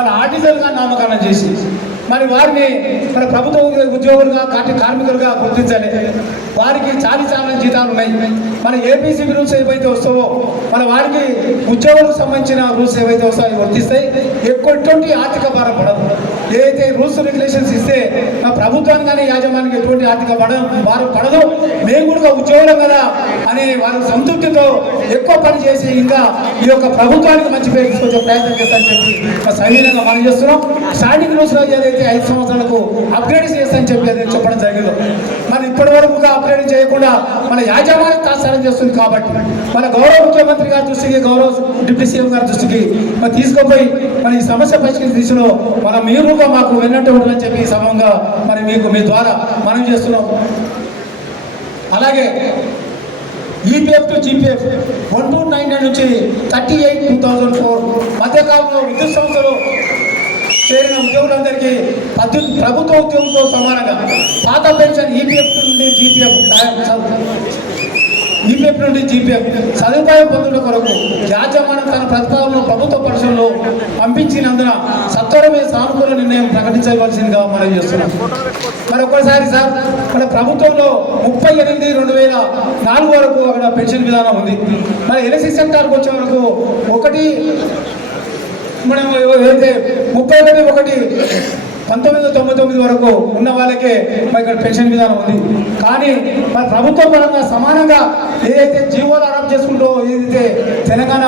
మన ఆర్టిజన్గా నామకరణం చేసి మరి వారిని మన ప్రభుత్వ ఉద్యోగులుగా కాటి కార్మికులుగా గుర్తించాలి. వారికి చాలి చాలా జీతాలు ఉన్నాయి. మన ఏపీసీ రూల్స్ ఏవైతే వస్తావో మన వారికి ఉద్యోగులకు సంబంధించిన రూల్స్ ఏవైతే వస్తాయో వర్తిస్తాయి. ఎక్కువ ఎటువంటి ఆర్థిక భారం పడదు ఏదైతే రూల్స్ రెగ్యులేషన్స్ ఇస్తే మా ప్రభుత్వానికి కానీ యాజమాన్యం ఎటువంటి ఆర్థిక భారం వారు పడదు. మేము కూడా ఉద్యోగులం కదా అని వారి సంతృప్తితో ఎక్కువ పని చేసి ఇంకా ఈ యొక్క ప్రభుత్వానికి మంచి పేరు తీసుకొచ్చే ప్రయత్నం చేస్తామని చెప్పి మా మనం చేస్తున్నాం. స్టాండింగ్ రూల్స్లో ఏదైతే ఐదు సంవత్సరాలకు అప్గ్రేడ్ చేస్తానని చెప్పి అదే చెప్పడం జరిగిందో. మరి ఇప్పటి వరకు అప్గ్రేడ్ చేయకుండా మన యాజమాన్యం తాత్సారం చేస్తుంది కాబట్టి మన గౌరవ ముఖ్యమంత్రి గారి దృష్టికి గౌరవ డిప్యూటీ సీఎం గారి దృష్టికి మరి తీసుకుపోయి మన ఈ సమస్య పరిష్కరించిన దిశలో మన మీరుగా మాకు వెన్నట్టు ఉంటుందని చెప్పి సమంగా మరి మీకు మీ ద్వారా మనం చేస్తున్నాం. అలాగే EPF to GPF one two nine nine నుంచి thirty eight two thousand four మధ్యకాలంలో విద్యుత్ సంస్థలు చేరిన ఉద్యోగులందరికీ పద్దు ప్రభుత్వ ఉద్యోగంతో సమానంగా పాత పెన్షన్ ఈపీఎఫ్ నుండి జీపీఎఫ్ ఈపీఎఫ్ నుండి జీపీఎఫ్ సదుపాయం పొందడం కొరకు యాజమాన్యం తన ప్రతిపాదనను ప్రభుత్వ పరిశ్రమలో పంపించినందున సత్వరమే సానుకూల నిర్ణయం ప్రకటించవలసిందిగా మనం చేస్తున్నాం. మరి ఒక్కసారి సార్ మన ప్రభుత్వంలో ముప్పై ఎనిమిది రెండు వేల నాలుగు వరకు అక్కడ పెన్షన్ విధానం ఉంది. మరి ఎల్ఎస్సి సెక్టార్కి వచ్చే వరకు ఒకటి మనం ఏదైతే ముప్పై ఒకటి ఒకటి పంతొమ్మిది వందల తొంభై తొమ్మిది వరకు ఉన్న వాళ్ళకే మరి ఇక్కడ పెన్షన్ విధానం ఉంది. కానీ మరి ప్రభుత్వ పరంగా సమానంగా ఏదైతే జీవోలు అడాప్ట్ చేసుకుంటూ ఏదైతే తెలంగాణ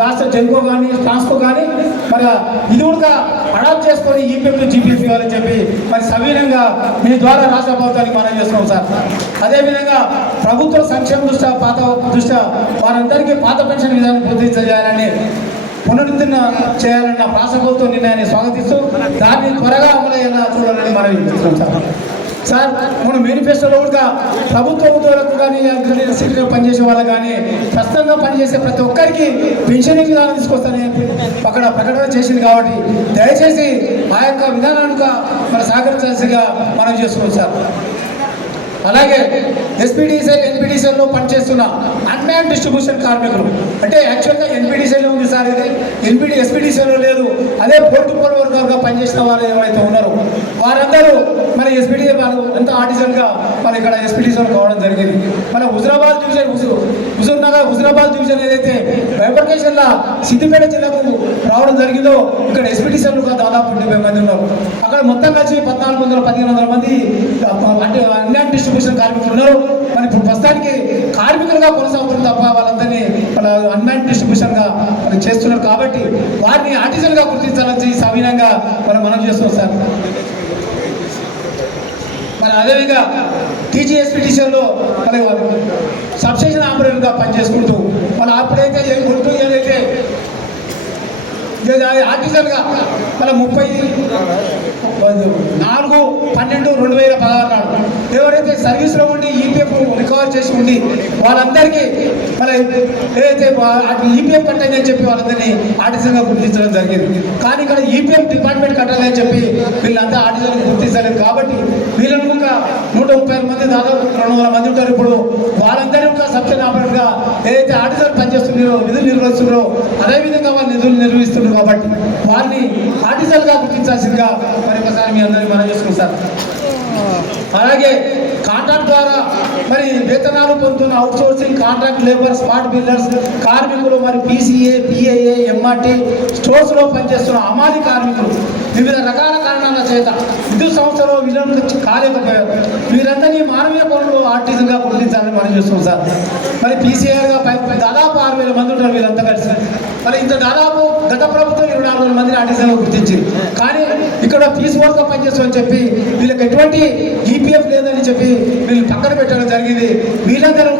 రాష్ట్ర జెన్కో కానీ ట్రాన్స్కో కానీ మరి ఇది కూడా అడాప్ట్ చేసుకొని ఈపీఎఫ్ జీపీఎఫ్ ఇవ్వాలని చెప్పి మరి సవీనంగా మీ ద్వారా రాష్ట్ర ప్రభుత్వానికి మనం చేస్తున్నాం సార్. అదేవిధంగా ప్రభుత్వ సంక్షేమ దృష్ట్యా పాత దృష్ట్యా వారందరికీ పాత పెన్షన్ విధానం పూర్తి చేయాలని పునరుద్ధరణ చేయాలన్న రాష్ట్ర ప్రభుత్వం నిర్ణయాన్ని స్వాగతిస్తూ దాన్ని త్వరగా అమలయ్యేలా చూడాలని మనం ఇస్తున్నాం సార్. సార్ మన మేనిఫెస్టోలో కూడా ప్రభుత్వ ఉద్యోగులకు కానీ సిటీలో పనిచేసే వాళ్ళకి కానీ ప్రస్తుతంగా పనిచేసే ప్రతి ఒక్కరికి పెన్షన్ విధానం తీసుకొస్తానని అక్కడ ప్రకటన చేసింది కాబట్టి దయచేసి ఆ యొక్క విధానానికి మన సహకరించాల్సిగా మనం చేస్తున్నాం సార్. అలాగే ఎస్పీడీసీఎల్ ఎన్పీడీసీఎల్లో పనిచేస్తున్న అన్మ్యాన్ డిస్ట్రిబ్యూషన్ కార్మికులు. అంటే యాక్చువల్గా ఎన్పీడీసీలో ఉంది సార్ ఇది. ఎన్పీడీ ఎస్పీడీసీలో లేదు. అదే పోర్టు పోర్ వర్కర్గా పనిచేసిన వారు ఎవరైతే ఉన్నారో వారందరూ మన ఎస్పీడీ వాళ్ళు ఎంత ఆర్టిజన్గా మన ఇక్కడ ఎస్పీడీసీఎల్ కావడం జరిగింది. మన హుజరాబాద్ డివిజన్ హుజూర్ నగర్ హుజరాబాద్ డివిజన్ ఏదైతే బైఫర్కేషన్లో సిద్దిపేట జిల్లాకు రావడం జరిగిందో ఇక్కడ ఎస్పీడీసీలు దాదాపు డెబ్బై మంది ఉన్నారు. అక్కడ మొత్తం కలిసి పద్నాలుగు వందల పదిహేను వందల మంది అంటే అన్యాన్ డిస్ట్రిబ్యూషన్ కార్మికులు ఉన్నారు. మరి ఇప్పుడు ప్రస్తుతానికి కార్మికులుగా కొనసాగుతుంది తప్ప వాళ్ళందరినీ వాళ్ళ అన్మ్యాన్ డిస్ట్రిబ్యూషన్గా చేస్తున్నారు కాబట్టి వారిని ఆర్టిజన్గా గుర్తించాలని సవీనంగా సవినంగా మనం మనం చేస్తున్నాం సార్. మరి అదేవిధంగా టీజీఎస్పీటీసీలో మరి సబ్స్టేషన్ ఆపరేటర్గా పనిచేసుకుంటూ మరి అప్పుడైతే ఏ- ఉంటూ ఏదైతే ఆర్టిజన్గా మళ్ళీ ముప్పై నాలుగు పన్నెండు రెండు వేల పదహారు ఎవరైతే సర్వీస్లో ఉండి ఈపీఎఫ్ రికవర్ చేసి ఉండి వాళ్ళందరికీ మళ్ళీ ఏదైతే ఈపీఎఫ్ కట్టండి అని చెప్పి వాళ్ళందరినీ ఆర్టిజన్గా గుర్తించడం జరిగింది. కానీ ఇక్కడ ఈపీఎఫ్ డిపార్ట్మెంట్ కట్టాలి అని చెప్పి వీళ్ళంతా ఆర్టిజన్ గుర్తించలేదు కాబట్టి వీళ్ళను ఒక నూట ముప్పై ఆరు మంది దాదాపు రెండు వందల మంది ఉంటారు. ఇప్పుడు వాళ్ళందరూ ఒక సబ్సిడీ ఆపరేటర్గా ఏదైతే ఆర్టిజన్ పనిచేస్తున్నారో నిధులు నిర్వహిస్తున్నారో అదేవిధంగా వాళ్ళు నిధులు నిర్వహిస్తున్నారు కాబట్టి వారిని ఆర్టిజన్గా గుర్తించాల్సిందిగా మరి ఒకసారి మీ అందరినీ మనం చేసుకున్నాం సార్ అలాగే కాంట్రాక్ట్ ద్వారా మరి వేతనాలు పొందుతున్న outsourcing contract labour smart builders కార్మికులు మరి పీసీఏ పిఏఏ ఎంఆర్టీ స్టోర్స్లో పనిచేస్తున్న అమాది కార్మికులు వివిధ రకాల కారణాల చేత విద్యుత్ సంస్థలో విలీనం కాలేకపోయారు. వీరందరినీ మానవీయ పనులు ఆర్టిజన్గా గుర్తించాలని మనం చూస్తున్నాం సార్. మరి పీసీఆర్గా దాదాపు ఆరు వేల మంది ఉంటారు వీళ్ళంతా కలిసి. మరి ఇంత దాదాపు గత ప్రభుత్వం ఇరవై నాలుగు మందిని ఆర్టిజన్గా గుర్తించింది. కానీ ఇక్కడ పీస్ వర్క్గా పనిచేస్తామని చెప్పి వీళ్ళకి ఎటువంటి ఈపీఎఫ్ లేదని చెప్పి వీళ్ళు పక్కన పెట్టడం జరిగింది. వీళ్ళందరూ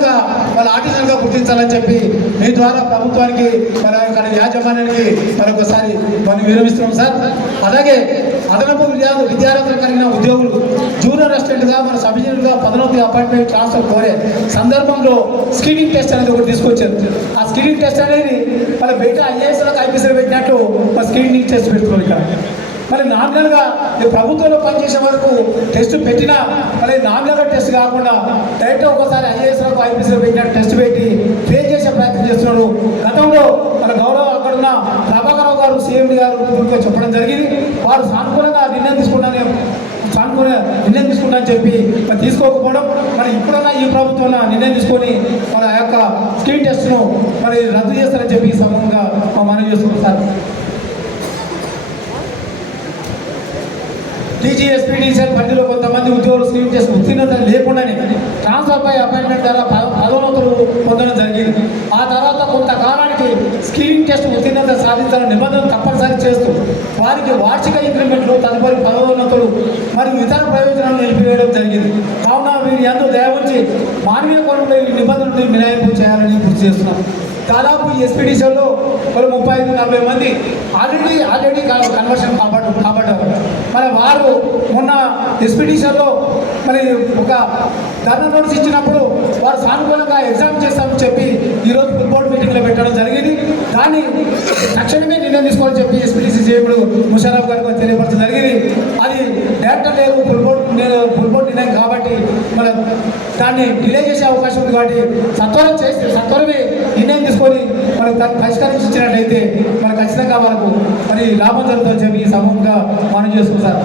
వాళ్ళ ఆర్టిజన్గా గుర్తించాలని చెప్పి మీ ద్వారా ప్రభుత్వానికి మన ఇక్కడ యాజమాన్యానికి మరొకసారి మనం విరమిస్తున్నాం సార్. అలాగే అదనపు విద్యార్థులు విద్యార్థులు కలిగిన ఉద్యోగులు జూనియర్ అసిస్టెంట్గా మన సబ్ ఇంజనీర్గా పదనోతి అపాయింట్మెంట్ ట్రాన్స్ఫర్ కోరే సందర్భంలో స్క్రీనింగ్ టెస్ట్ అనేది ఒకటి తీసుకొచ్చారు. ఆ స్క్రీనింగ్ టెస్ట్ అనేది మన బయట ఐఏఎస్లకు ఐపీఎస్లో పెట్టినట్టు మా స్క్రీనింగ్ టెస్ట్ పెడుతున్నాం ఇక్కడ మరి నామినల్గా ఈ ప్రభుత్వంలో పనిచేసే వరకు టెస్ట్ పెట్టినా మరి నామినల్గా టెస్ట్ కాకుండా డైరెక్ట్ ఒకసారి ఐఏఎస్లకు ఐపీఎస్లో పెట్టిన టెస్ట్ పెట్టి ఫెయిల్ చేసే ప్రయత్నం చేస్తున్నాడు గతంలో మన గౌరవ అక్కడున్న ప్రభాకరరావు గారు సీఎండి గారు చెప్పడం జరిగింది. వారు సానుకూలంగా నిర్ణయం తీసుకుంటాను సానుకూల నిర్ణయం తీసుకుంటా అని చెప్పి మరి తీసుకోకపోవడం మరి ఇప్పుడన్నా ఈ ప్రభుత్వం నిర్ణయం తీసుకొని మన యొక్క స్క్రీన్ టెస్ట్ను మరి రద్దు చేస్తారని చెప్పి ఈ సమయంగా మనం చేస్తున్నాం సార్. టీజీఎస్పీడీసీఎల్ పరిధిలో కొంతమంది ఉద్యోగులు స్క్రీన్ చేసి ఉత్తీర్ణత లేకుండానే ట్రాన్స్ఫర్ పై అపాయింట్మెంట్ ద్వారా పదోన్నతులు పొందడం జరిగింది. ఆ తర్వాత కొంతకాలానికి స్క్రీనింగ్ టెస్ట్ ఉత్తీర్ణత సాధించాలని నిబంధనలు తప్పనిసరి చేస్తూ వారికి వార్షిక ఇంక్రిమెంట్లు తదుపరి పదోన్నతులు మరియు ఇతర ప్రయోజనాలు నిలిపివేయడం జరిగింది. కావున వీరి ఎంతో దయవుంచి మానవీయ కోణంలో ఈ నిబంధనలు మినహాయింపు చేయాలని కృషి చేస్తున్నాం. దాదాపు ఈ ఎస్పీడీసీలో ఒక ముప్పై ఐదు నలభై మంది ఆల్రెడీ ఆల్రెడీ కన్వర్షన్ కాబట్టి మరి వారు మొన్న ఎస్పీడీసీలో మరి ఒక ధర్నా నోటీస్ ఇచ్చినప్పుడు వారు సానుకూలంగా ఎగ్జామ్ చేస్తామని చెప్పి ఈరోజు ఫుల్ బోర్డ్ మీటింగ్లో పెట్టడం జరిగింది. దాన్ని తక్షణమే నిర్ణయం తీసుకోవాలని చెప్పి ఎస్పీటీసీ చేయబడు ముషారఫ్ గారికి తెలియపరచడం జరిగింది. నేను బోర్డ్ కాబట్టి మన దాన్ని డిలే చేసే అవకాశం ఉంది కాబట్టి సత్వరం చేస్తే సత్వరమే నిర్ణయం తీసుకొని మనకు దాన్ని పరిష్కరించినట్లయితే మనకు ఖచ్చితంగా మనకు మరి లాభం జరుగుతుందని చెప్పి ఈ సమూహంగా మనం చేసుకుంటాం.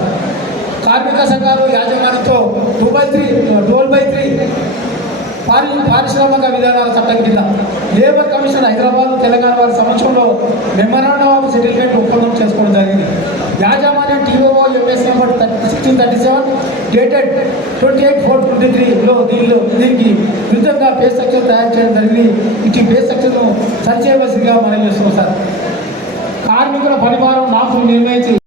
కార్మిక సంఘాలు యాజమాన్యంతో టూ బై త్రీ టోల్ బై త్రీ పారి పారిశ్రామిక విధానాల చట్టం కింద లేబర్ కమిషన్ హైదరాబాద్ తెలంగాణ వారి సమక్షంలో మెమరాండం ఆఫ్ సెటిల్మెంట్ ఒప్పందం చేసుకోవడం జరిగింది. యాజమాన్యం TOO MS number sixteen thirty seven dated twenty eight four twenty త్రీలో దీనిలో దీనికి విరుద్ధంగా పే సెక్షన్ తయారు చేయడం జరిగింది. ఇటు పే స్ట్రక్చర్ను సరిచేయవలసిందిగా మనం చేస్తున్నాం సార్. కార్మికుల పనిభారం నాకు నిర్ణయించి